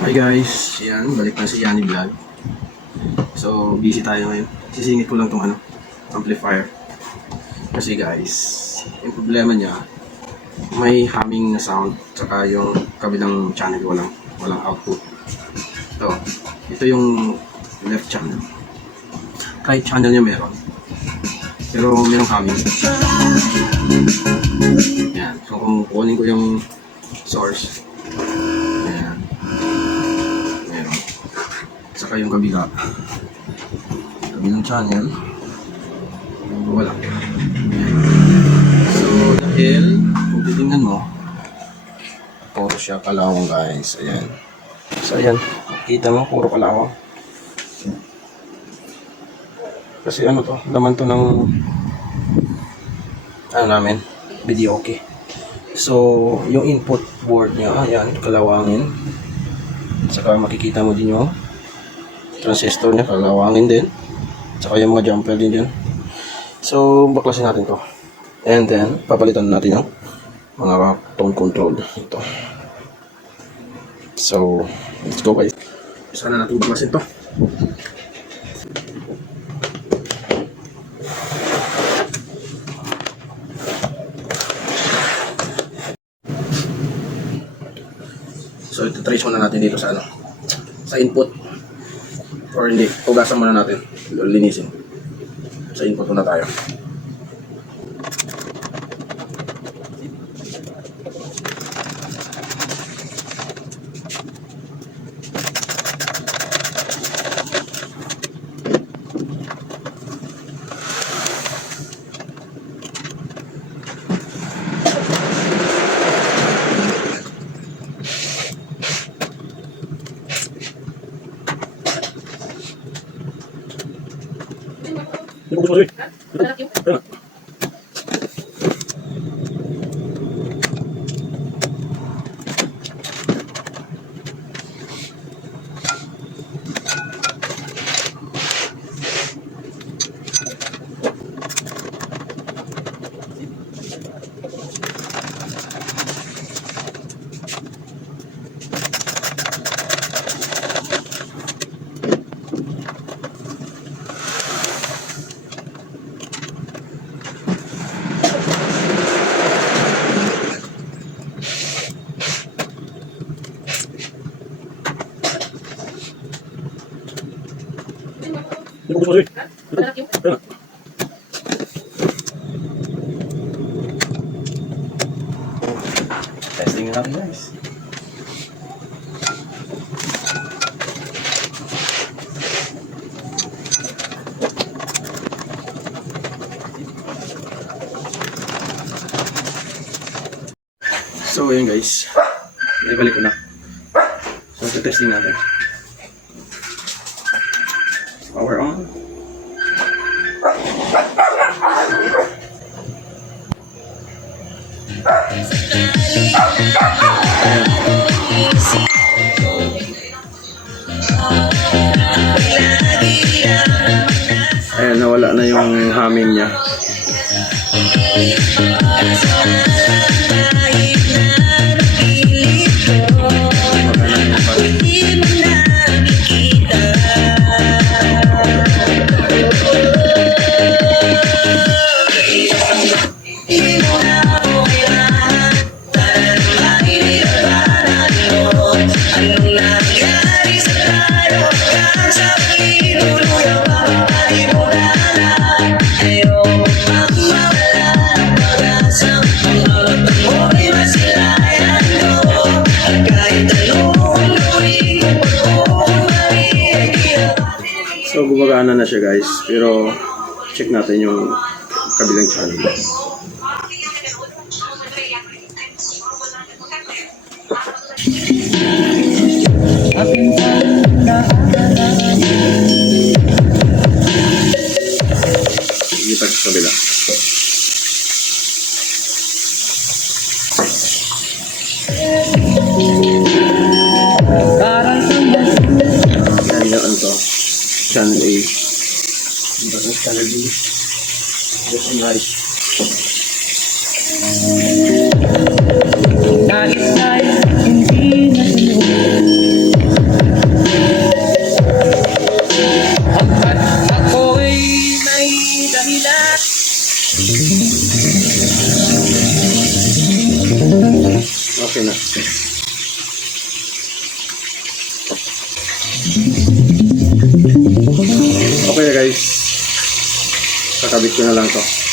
Hi guys, yan, balik na si Yanni Vlog. So, busy tayo ngayon. Sisingit ko lang tong amplifier. Kasi guys, yung problema niya, may humming na sound, saka yung kabilang channel walang output. Ito yung left channel. Right channel niya meron. Pero merong humming. Yan, so kung kunin ko yung source, saka yung kabilang channel wala. So dahil kung titingnan mo, puro siya kalawang guys. Ayan, so ayan, kita mo puro kalawang kasi to, laman to ng namin video. Okay, so yung input board niya, ayan, kalawangin. Saka makikita mo din yung transistor niya, kalawangin din. Saka yung mga jumper din dyan. So, baklasin natin to. And then, papalitan natin yung mga tone control. Ito. So, let's go guys. Sana natin baklasin to. So, ito trace muna natin dito sa sa input. Or hindi, tugasan muna natin, linisin. Sa input muna tayo. Testing natin guys. So yun guys, ibalik ko na. So testing natin. Power on. Ayan, nawala na yung humming niya. So gumagana na siya guys, pero check natin yung kabilang channel. Kita sa kabila. Yan to. Channel A. Tapos channel B. Just nice. Kahit tayo hindi nasunod, Okay na. Okay na guys. Kakabit ko na lang to.